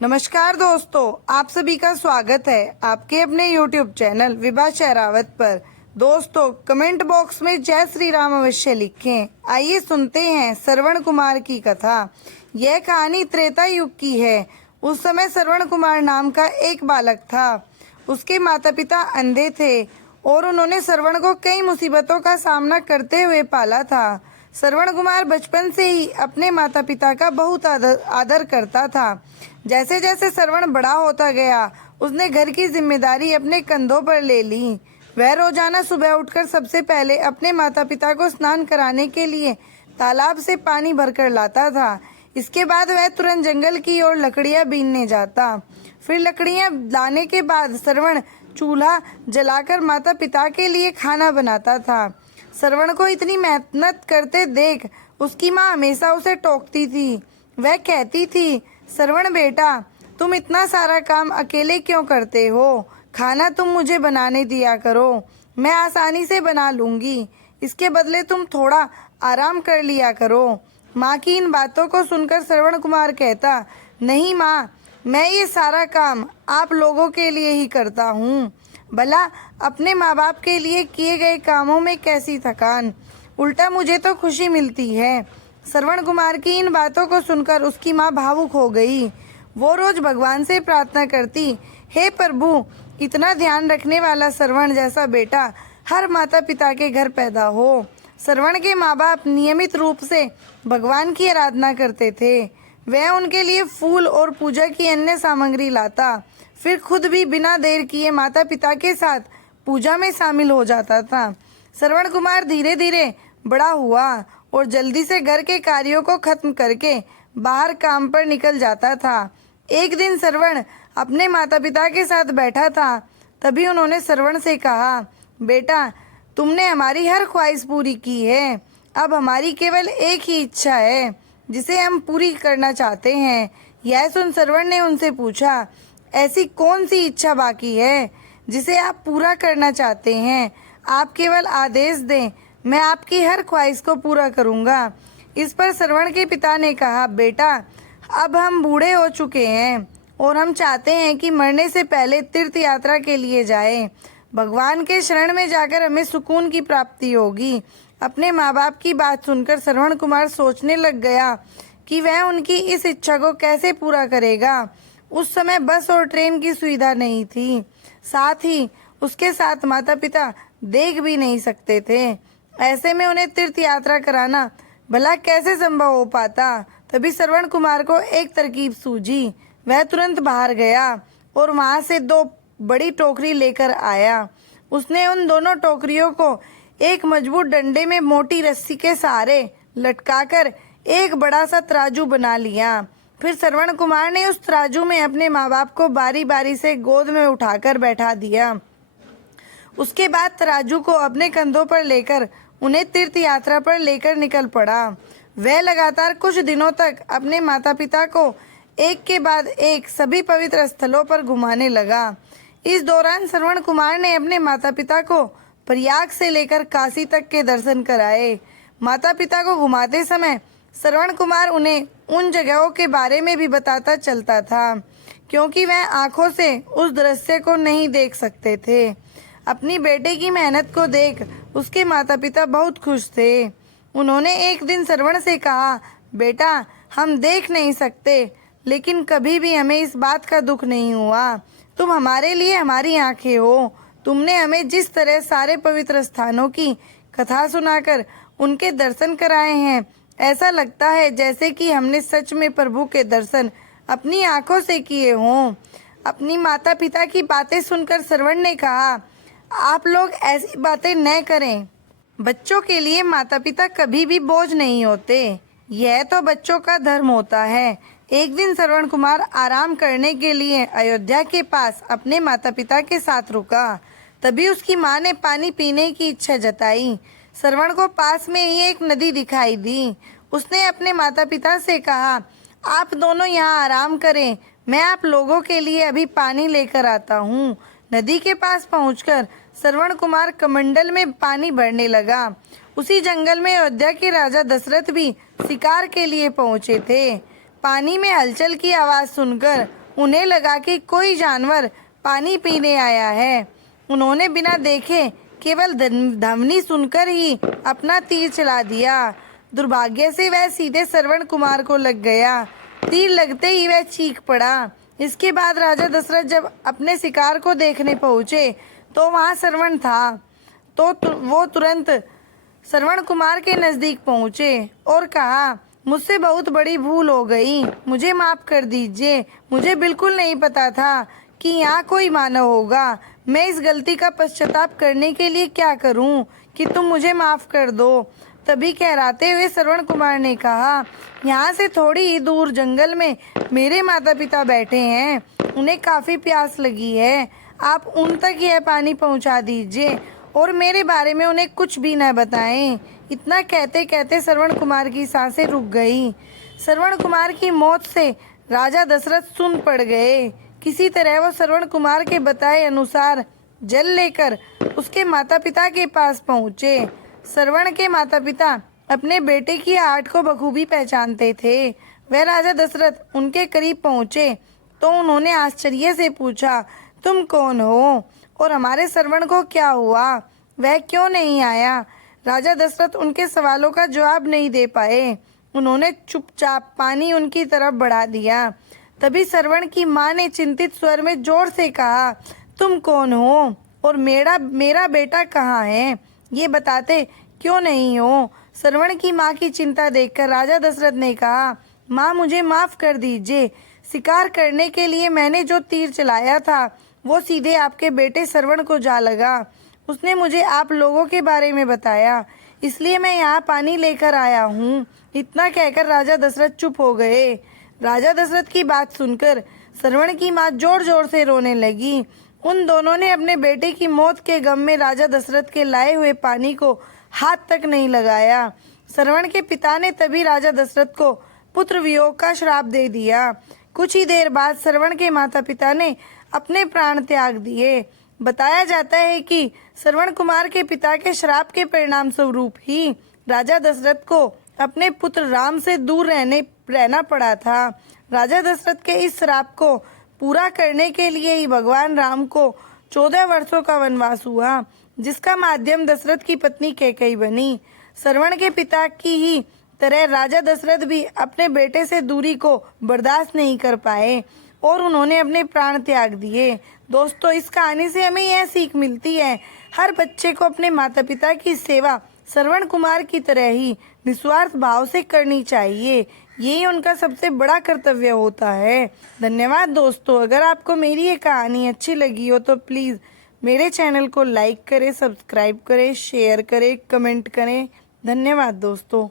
नमस्कार दोस्तों, आप सभी का स्वागत है आपके अपने YouTube चैनल विभा शहरावत पर। दोस्तों, कमेंट बॉक्स में जय श्री राम अवश्य लिखें। आइए सुनते हैं श्रवण कुमार की कथा। यह कहानी त्रेता युग की है। उस समय श्रवण कुमार नाम का एक बालक था। उसके माता पिता अंधे थे और उन्होंने श्रवण को कई मुसीबतों का सामना करते हुए पाला था। श्रवण कुमार बचपन से ही अपने माता पिता का बहुत आदर करता था। जैसे जैसे श्रवण बड़ा होता गया, उसने घर की जिम्मेदारी अपने कंधों पर ले ली। वह रोजाना सुबह उठकर सबसे पहले अपने माता पिता को स्नान कराने के लिए तालाब से पानी भरकर लाता था। इसके बाद वह तुरंत जंगल की ओर लकड़ियां बीनने जाता। फिर लकड़ियां लाने के बाद श्रवण चूल्हा जलाकर माता पिता के लिए खाना बनाता था। श्रवण को इतनी मेहनत करते देख उसकी माँ हमेशा उसे टोकती थी। वह कहती थी, श्रवण बेटा, तुम इतना सारा काम अकेले क्यों करते हो? खाना तुम मुझे बनाने दिया करो, मैं आसानी से बना लूंगी। इसके बदले तुम थोड़ा आराम कर लिया करो। माँ की इन बातों को सुनकर श्रवण कुमार कहता, नहीं माँ, मैं ये सारा काम आप लोगों के लिए ही करता हूँ। भला अपने माँ बाप के लिए किए गए कामों में कैसी थकान, उल्टा मुझे तो खुशी मिलती है। श्रवण कुमार की इन बातों को सुनकर उसकी माँ भावुक हो गई। वो रोज भगवान से प्रार्थना करती, हे प्रभु, इतना ध्यान रखने वाला श्रवण जैसा बेटा हर माता पिता के घर पैदा हो। श्रवण के माँ बाप नियमित रूप से भगवान की आराधना करते थे। वह उनके लिए फूल और पूजा की अन्य सामग्री लाता, फिर खुद भी बिना देर किए माता पिता के साथ पूजा में शामिल हो जाता था। श्रवण कुमार धीरे धीरे बड़ा हुआ और जल्दी से घर के कार्यों को खत्म करके बाहर काम पर निकल जाता था। एक दिन श्रवण अपने माता पिता के साथ बैठा था। तभी उन्होंने श्रवण से कहा, बेटा, तुमने हमारी हर ख्वाहिश पूरी की है। अब हमारी केवल एक ही इच्छा है जिसे हम पूरी करना चाहते हैं। यह सुन श्रवण ने उनसे पूछा, ऐसी कौन सी इच्छा बाकी है जिसे आप पूरा करना चाहते हैं? आप केवल आदेश दें, मैं आपकी हर ख्वाहिश को पूरा करूंगा। इस पर श्रवण के पिता ने कहा, बेटा, अब हम बूढ़े हो चुके हैं और हम चाहते हैं कि मरने से पहले तीर्थ यात्रा के लिए जाएं। भगवान के शरण में जाकर हमें सुकून की प्राप्ति होगी। अपने माँ बाप की बात सुनकर श्रवण कुमार सोचने लग गया कि वह उनकी इस इच्छा को कैसे पूरा करेगा। उस समय बस और ट्रेन की सुविधा नहीं थी, साथ ही उसके साथ माता पिता देख भी नहीं सकते थे। ऐसे में उन्हें तीर्थ यात्रा कराना भला कैसे संभव हो पाता। तभी श्रवण कुमार को एक तरकीब सूझी। वह तुरंत बाहर गया और वहां से 2 बड़ी टोकरी लेकर आया। उसने उन दोनों टोकरियों को एक मजबूत डंडे में मोटी रस्सी के सहारे लटकाकर एक बड़ा सा तराजू बना लिया। फिर श्रवण कुमार ने उस तराजू में अपने माँ बाप को बारी बारी से गोद में उठाकर बैठा दिया। उसके बाद तराजू को अपने कंधों पर लेकर उन्हें तीर्थ यात्रा पर लेकर निकल पड़ा। वह लगातार कुछ दिनों तक अपने माता पिता को एक के बाद एक सभी पवित्र स्थलों पर घुमाने लगा। इस दौरान श्रवण कुमार ने अपने माता पिता को प्रयाग से लेकर काशी तक के दर्शन कराए। माता पिता को घुमाते समय श्रवण कुमार उन्हें उन जगहों के बारे में भी बताता चलता था, क्योंकि वह आंखों से उस दृश्य को नहीं देख सकते थे। अपनी बेटे की मेहनत को देख उसके माता पिता बहुत खुश थे। उन्होंने एक दिन श्रवण से कहा, बेटा, हम देख नहीं सकते, लेकिन कभी भी हमें इस बात का दुख नहीं हुआ। तुम हमारे लिए हमारी आंखें हो। तुमने हमें जिस तरह सारे पवित्र स्थानों की कथा सुनाकर उनके दर्शन कराए हैं, ऐसा लगता है जैसे कि हमने सच में प्रभु के दर्शन अपनी आंखों से किए हों। अपनी माता पिता की बातें सुनकर श्रवण ने कहा, आप लोग ऐसी बातें न करें। बच्चों के लिए माता पिता कभी भी बोझ नहीं होते, यह तो बच्चों का धर्म होता है। एक दिन श्रवण कुमार आराम करने के लिए अयोध्या के पास अपने माता पिता के साथ रुका। तभी उसकी माँ ने पानी पीने की इच्छा जताई। श्रवण को पास में ही एक नदी दिखाई दी। उसने अपने माता पिता से कहा, आप दोनों यहाँ आराम करें, मैं आप लोगों के लिए अभी पानी लेकर आता हूँ। नदी के पास पहुंचकर श्रवण कुमार कमंडल में पानी भरने लगा। उसी जंगल में अयोध्या के राजा दशरथ भी शिकार के लिए पहुंचे थे। पानी में हलचल की आवाज सुनकर उन्हें लगा कि कोई जानवर पानी पीने आया है। उन्होंने बिना देखे केवल ध्वनि सुनकर ही अपना तीर चला दिया। दुर्भाग्य से वह सीधे श्रवण कुमार को लग गया। तीर लगते ही वह चीख पड़ा। इसके बाद राजा दशरथ जब अपने शिकार को देखने पहुंचे तो वहां श्रवण था। तो वो तुरंत श्रवण कुमार के नजदीक पहुंचे और कहा, मुझसे बहुत बड़ी भूल हो गई, मुझे माफ कर दीजिए। मुझे बिल्कुल नहीं पता था कि यहाँ कोई मानव होगा। मैं इस गलती का पश्चाताप करने के लिए क्या करूं कि तुम मुझे माफ कर दो। तभी कहराते हुए श्रवण कुमार ने कहा, यहाँ से थोड़ी ही दूर जंगल में मेरे माता पिता बैठे हैं, उन्हें काफी प्यास लगी है। आप उन तक यह पानी पहुँचा दीजिए और मेरे बारे में उन्हें कुछ भी न बताएं। इतना कहते कहते श्रवण कुमार की सांसें रुक गई। श्रवण कुमार की मौत से राजा दशरथ सुन पड़ गए। किसी तरह वो श्रवण कुमार के बताए अनुसार जल लेकर उसके माता पिता के पास पहुँचे। श्रवण के माता पिता अपने बेटे की आहट को बखूबी पहचानते थे। वह राजा दशरथ उनके करीब पहुँचे तो उन्होंने आश्चर्य से पूछा, तुम कौन हो और हमारे श्रवण को क्या हुआ, वह क्यों नहीं आया? राजा दशरथ उनके सवालों का जवाब नहीं दे पाए। उन्होंने चुपचाप पानी उनकी तरफ बढ़ा दिया। तभी श्रवण की माँ ने चिंतित स्वर में जोर से कहा, तुम कौन हो और मेरा बेटा कहाँ है, ये बताते क्यों नहीं हो? श्रवण की माँ की चिंता देखकर राजा दशरथ ने कहा, माँ मुझे माफ कर दीजिए। शिकार करने के लिए मैंने जो तीर चलाया था वो सीधे आपके बेटे श्रवण को जा लगा। उसने मुझे आप लोगों के बारे में बताया, इसलिए मैं यहाँ पानी लेकर आया हूँ। इतना कहकर राजा दशरथ चुप हो गए। राजा दशरथ की बात सुनकर श्रवण की माँ जोर जोर से रोने लगी। उन दोनों ने अपने बेटे की मौत के गम में राजा दशरथ के लाए हुए पानी को हाथ तक नहीं लगाया। श्रवण के पिता ने तभी राजा दशरथ को पुत्र वियोग का श्राप दे दिया। कुछ ही देर बाद श्रवण के माता पिता ने अपने प्राण त्याग दिए। बताया जाता है कि श्रवण कुमार के पिता के श्राप के परिणाम स्वरूप ही राजा दशरथ को अपने पुत्र राम से दूर रहना पड़ा था। राजा दशरथ के इस श्राप को पूरा करने के लिए ही भगवान राम को 14 वर्षों का वनवास हुआ, जिसका माध्यम दशरथ की पत्नी कैकेयी बनी। श्रवण के पिता की ही तरह राजा दशरथ भी अपने बेटे से दूरी को बर्दाश्त नहीं कर पाए और उन्होंने अपने प्राण त्याग दिए। दोस्तों, इस कहानी से हमें यह सीख मिलती है, हर बच्चे को अपने माता पिता की सेवा श्रवण कुमार की तरह ही निस्वार्थ भाव से करनी चाहिए। यही उनका सबसे बड़ा कर्तव्य होता है। धन्यवाद दोस्तों। अगर आपको मेरी ये कहानी अच्छी लगी हो तो प्लीज़ मेरे चैनल को लाइक करें, सब्सक्राइब करें, शेयर करें, कमेंट करें। धन्यवाद दोस्तों।